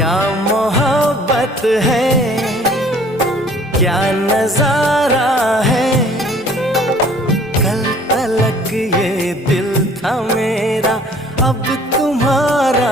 क्या मोहब्बत है, क्या नजारा है। कल तलक ये दिल था मेरा, अब तुम्हारा